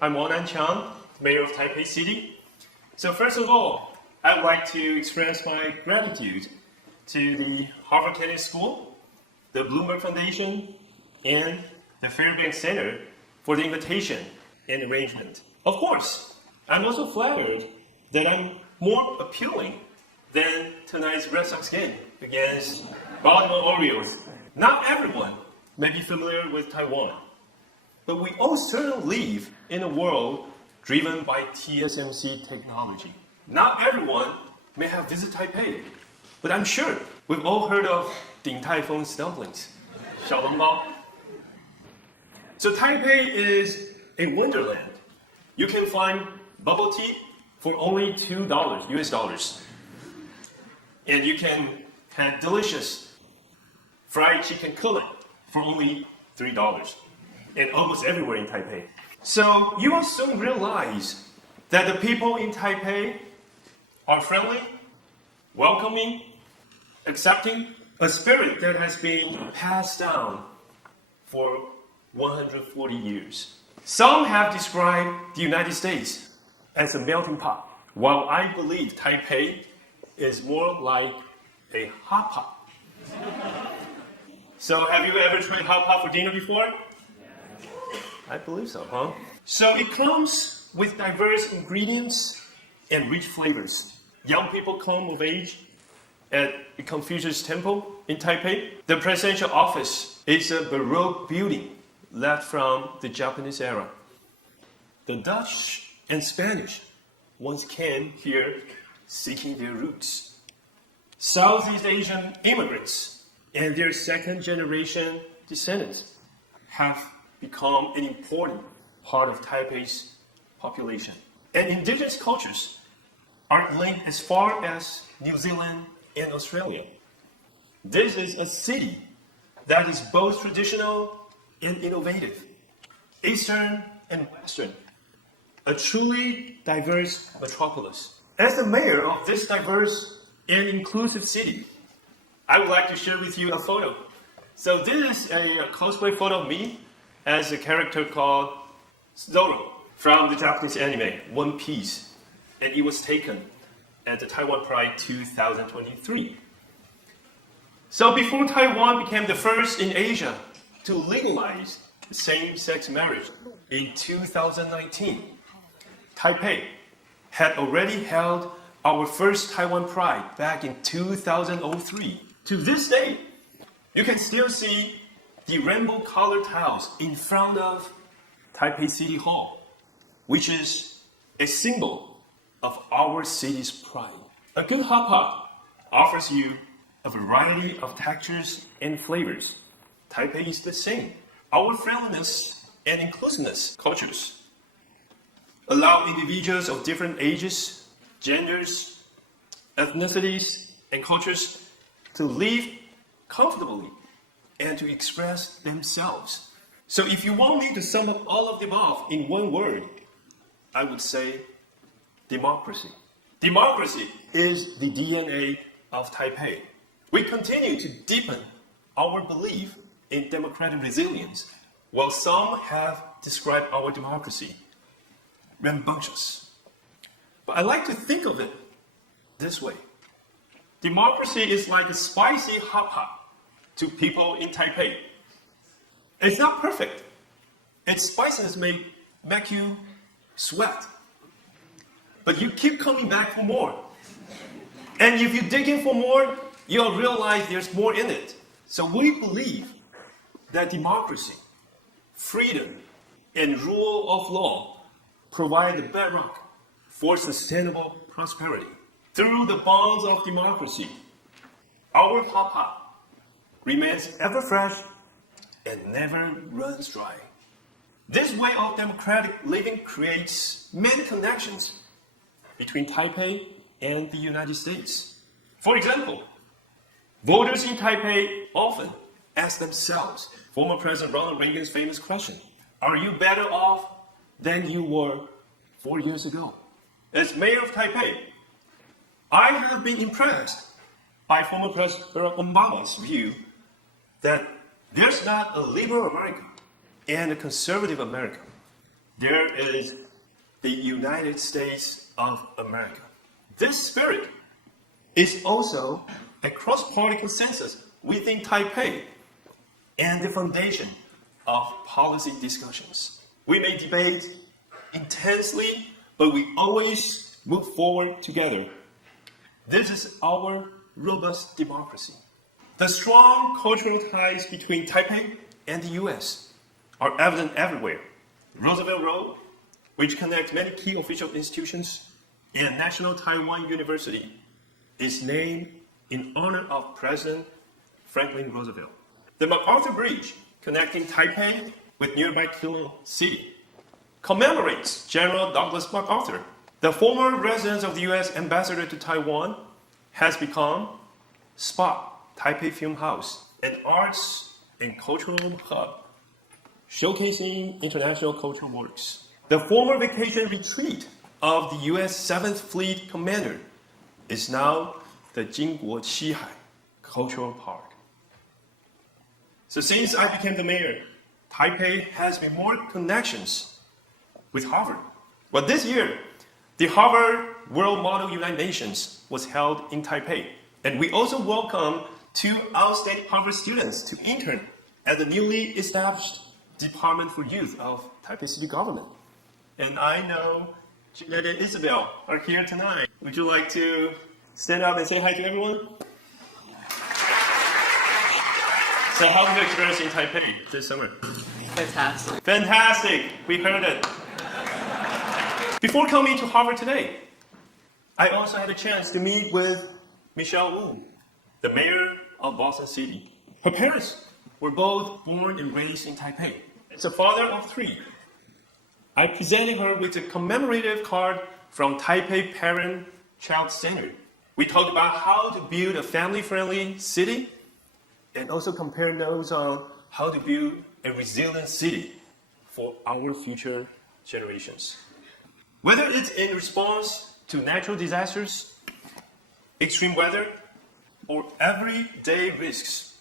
I'm Chang, Mayor of Taipei City. So first of all, I'd like to express my gratitude to the Harvard Kennedy School, the Bloomberg Foundation, and the Fairbanks Center for the invitation and arrangement. Of course, I'm also flattered that I'm more appealing than tonight's Red Sox game against Baltimore Orioles. Not everyone may be familiar with Taiwan, but we all certainly live in a world driven by TSMC technology. Not everyone may have visited Taipei, but I'm sure we've all heard of Din Tai Fung's dumplings, 小笼包. So Taipei is a wonderland. You can find bubble tea for only $2 US dollars. And you can have delicious fried chicken cutlet for only $3. And almost everywhere in Taipei. So you will soon realize that the people in Taipei are friendly, welcoming, accepting, a spirit that has been passed down for 140 years. Some have described the United States as a melting pot, while I believe Taipei is more like a hot pot. So have you ever tried hot pot for dinner before? I believe so, huh? So it comes with diverse ingredients and rich flavors. Young people come of age at the Confucius Temple in Taipei. The presidential office is a Baroque building left from the Japanese era. The Dutch and Spanish once came here seeking their roots. Southeast Asian immigrants and their second-generation descendants have become an important part of Taipei's population. And indigenous cultures are linked as far as New Zealand and Australia. This is a city that is both traditional and innovative, Eastern and Western, a truly diverse metropolis. As the mayor of this diverse and inclusive city, I would like to share with you a photo. So this is a cosplay photo of me as a character called Zoro from the Japanese anime, One Piece. And it was taken at the Taiwan Pride 2023. So before Taiwan became the first in Asia to legalize same-sex marriage in 2019, Taipei had already held our first Taiwan Pride back in 2003. To this day, you can still see the rainbow-colored tiles in front of Taipei City Hall, which is a symbol of our city's pride. A good hot pot offers you a variety of textures and flavors. Taipei is the same. Our friendliness and inclusiveness cultures allow individuals of different ages, genders, ethnicities, and cultures to live comfortably and to express themselves. So if you want me to sum up all of the above in one word, I would say democracy. Democracy is the DNA of Taipei. We continue to deepen our belief in democratic resilience, while some have described our democracy rambunctious. But I like to think of it this way. Democracy is like a spicy hot pot to people in Taipei. It's not perfect. Its spiciness may make you sweat. But you keep coming back for more. And if you dig in for more, you'll realize there's more in it. So we believe that democracy, freedom, and rule of law provide the bedrock for sustainable prosperity. Through the bonds of democracy, our hot pot remains ever fresh and never runs dry. This way of democratic living creates many connections between Taipei and the United States. For example, voters in Taipei often ask themselves former President Ronald Reagan's famous question, are you better off than you were 4 years ago? As mayor of Taipei, I have been impressed by former President Barack Obama's view that there's not a liberal America and a conservative America. there is the United States of America. This spirit is also a cross-party consensus within Taipei and the foundation of policy discussions. We may debate intensely, but we always move forward together. This is our robust democracy. The strong cultural ties between Taipei and the US are evident everywhere. Roosevelt Road, which connects many key official institutions, and National Taiwan University, is named in honor of President Franklin Roosevelt. The MacArthur Bridge, connecting Taipei with nearby Keelung City, commemorates General Douglas MacArthur. The former residence of the U.S. ambassador to Taiwan has become SPA, Taipei Film House, an arts and cultural hub, showcasing international cultural works. The former vacation retreat of the U.S. 7th Fleet Commander is now the Jingguo Qihai Cultural Park. So since I became the mayor, Taipei has made more connections with Harvard. But this year, the Harvard World Model United Nations was held in Taipei. And we also welcome 2 outstanding Harvard students to intern at the newly established Department for Youth of Taipei City Government. And I know Jeanette and Isabel are here tonight. Would you like to stand up and say hi to everyone? So how was your experience in Taipei this summer? Fantastic. Fantastic! We heard it. Before coming to Harvard today, I also had a chance to meet with Michelle Wu, the mayor of Boston City. Her parents were both born and raised in Taipei. As a father of 3, I presented her with a commemorative card from Taipei Parent-Child Center. We talked about how to build a family-friendly city and also compare notes on how to build a resilient city for our future generations. Whether it's in response to natural disasters, extreme weather, or everyday risks,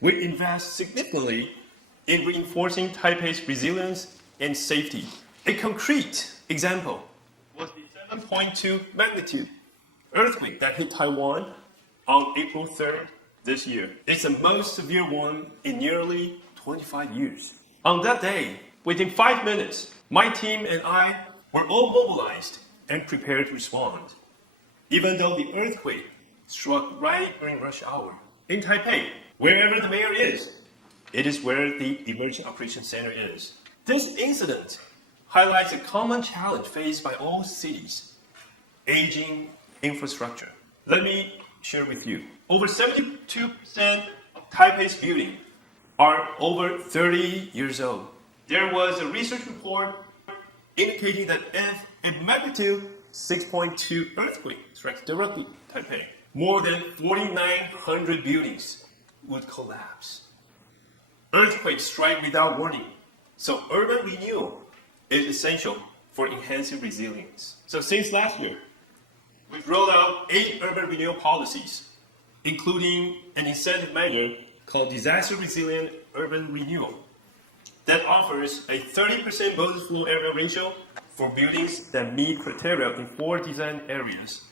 we invest significantly in reinforcing Taipei's resilience and safety. A concrete example was the 7.2 magnitude earthquake that hit Taiwan on April 3rd this year. It's the most severe one in nearly 25 years. On that day, within 5 minutes, my team and I were all mobilized and prepared to respond. Even though the earthquake struck right during rush hour. In Taipei, wherever the mayor is, it is where the Emergency Operations Center is. This incident highlights a common challenge faced by all cities: aging infrastructure. Let me share with you. Over 72% of Taipei's buildings are over 30 years old. There was a research report indicating that if a magnitude 6.2 earthquake strikes directly Taipei, more than 4,900 buildings would collapse. Earthquakes strike without warning, so urban renewal is essential for enhancing resilience. So since last year, we've rolled out 8 urban renewal policies, including an incentive measure called Disaster Resilient Urban Renewal that offers a 30% bonus floor area ratio for buildings that meet criteria in 4 design areas: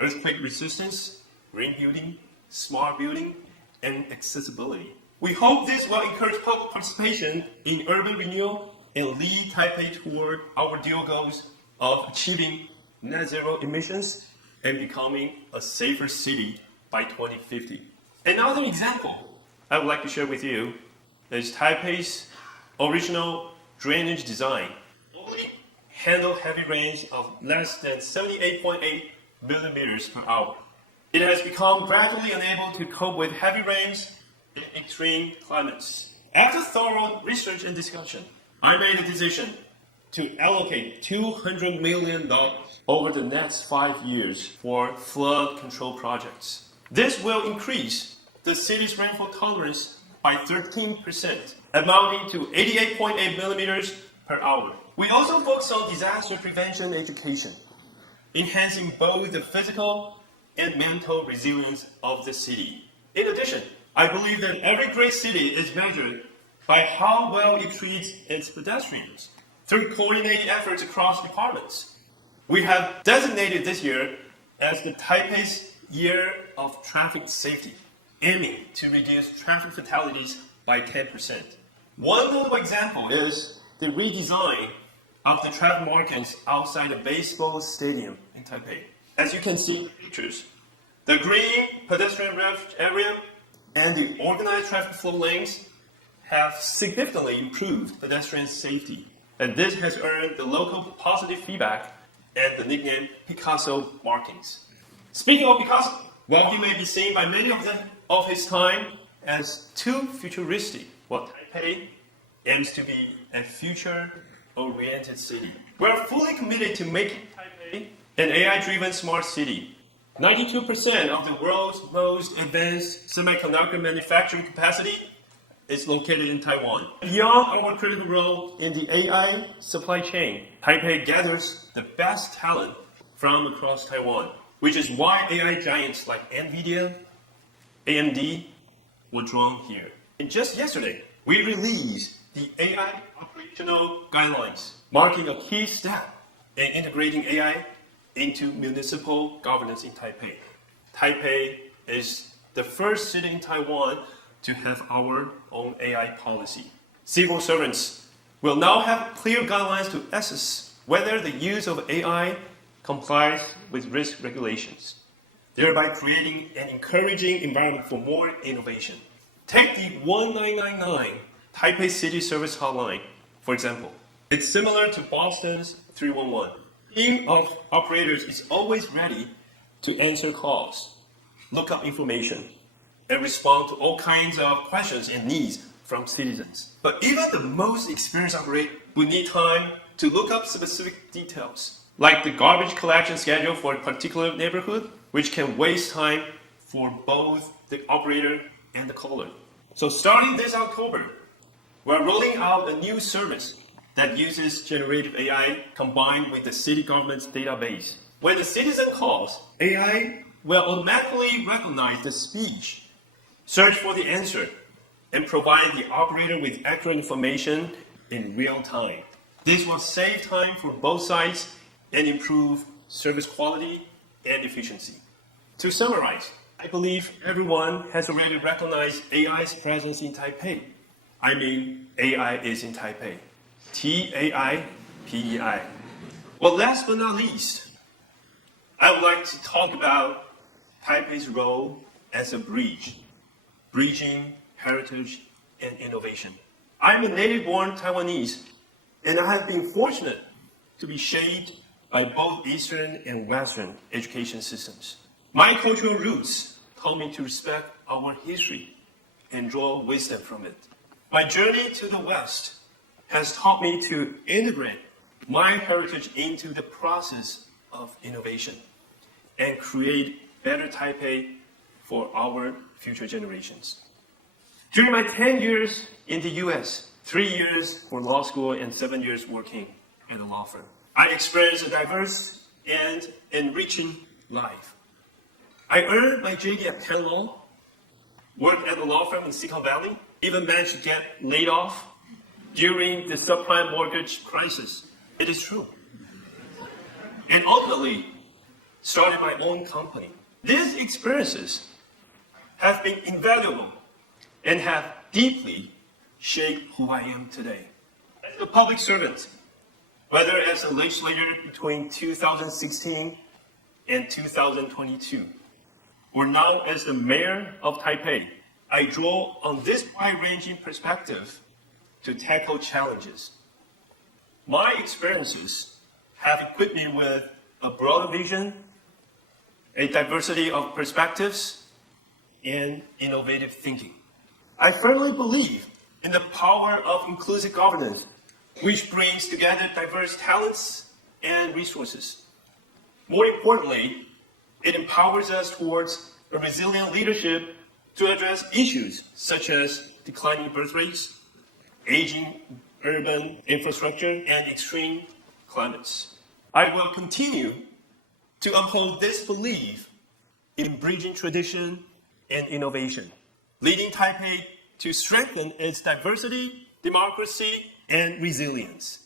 earthquake resistance, green building, smart building, and accessibility. We hope this will encourage public participation in urban renewal and lead Taipei toward our dual goals of achieving net zero emissions and becoming a safer city by 2050. Another example I would like to share with you is Taipei's original drainage design. Only handle heavy rains of less than 78.8 millimeters per hour. It has become gradually unable to cope with heavy rains in extreme climates. After thorough research and discussion, I made a decision to allocate $200 million over the next 5 years for flood control projects. This will increase the city's rainfall tolerance by 13%, amounting to 88.8 millimeters per hour. We also focus on disaster prevention education, enhancing both the physical and mental resilience of the city. In addition, I believe that every great city is measured by how well it treats its pedestrians. through coordinated efforts across departments. We have designated this year as the Taipei's Year of Traffic Safety, aiming to reduce traffic fatalities by 10%. One notable example is the redesign of the traffic markings outside the baseball stadium in Taipei. As you can see in the pictures, the green pedestrian refuge area and the organized traffic flow lanes have significantly improved pedestrian safety. And this has earned the local positive feedback and the nickname Picasso markings. Speaking of Picasso, while he may be seen by many of his time as too futuristic, Taipei aims to be a future-oriented city. We are fully committed to making Taipei an AI-driven smart city. 92% of the world's most advanced semiconductor manufacturing capacity is located in Taiwan. Beyond our critical role in the AI supply chain, Taipei gathers the best talent from across Taiwan, which is why AI giants like NVIDIA, AMD were drawn here. And just yesterday, we released the AI operational guidelines, marking a key step in integrating AI into municipal governance in Taipei. Taipei is the first city in Taiwan to have our own AI policy. Civil servants will now have clear guidelines to assess whether the use of AI complies with risk regulations, thereby creating an encouraging environment for more innovation. Take the 1999 Taipei City Service Hotline, for example. It's similar to Boston's 311. A team of operators is always ready to answer calls, look up information, and respond to all kinds of questions and needs from citizens. But even the most experienced operator would need time to look up specific details, like the garbage collection schedule for a particular neighborhood, which can waste time for both the operator and the caller. So starting this October, we're rolling out a new service that uses generative AI combined with the city government's database. When the citizen calls, AI will automatically recognize the speech, search for the answer, and provide the operator with accurate information in real time. This will save time for both sides and improve service quality and efficiency. To summarize, I believe everyone has already recognized AI's presence in Taipei. I mean, AI is in Taipei. TAIPEI. Well, last but not least, I would like to talk about Taipei's role as a bridge, bridging heritage and innovation. I'm a native-born Taiwanese, and I have been fortunate to be shaped by both Eastern and Western education systems. My cultural roots taught me to respect our history and draw wisdom from it. My journey to the West has taught me to integrate my heritage into the process of innovation and create better Taipei for our future generations. During my 10 years in the US, 3 years for law school and 7 years working at a law firm, I experienced a diverse and enriching life. I earned my JD at Penn Law, worked at a law firm in Silicon Valley, even managed to get laid off during the subprime mortgage crisis. It is true. And ultimately, started my own company. These experiences have been invaluable and have deeply shaped who I am today. As a public servant, whether as a legislator between 2016 and 2022, or now as the mayor of Taipei, I draw on this wide-ranging perspective to tackle challenges. My experiences have equipped me with a broader vision, a diversity of perspectives, and innovative thinking. I firmly believe in the power of inclusive governance, which brings together diverse talents and resources. More importantly, it empowers us towards a resilient leadership to address issues such as declining birth rates, aging urban infrastructure, and extreme climates. I will continue to uphold this belief in bridging tradition and innovation, leading Taipei to strengthen its diversity, democracy, and resilience.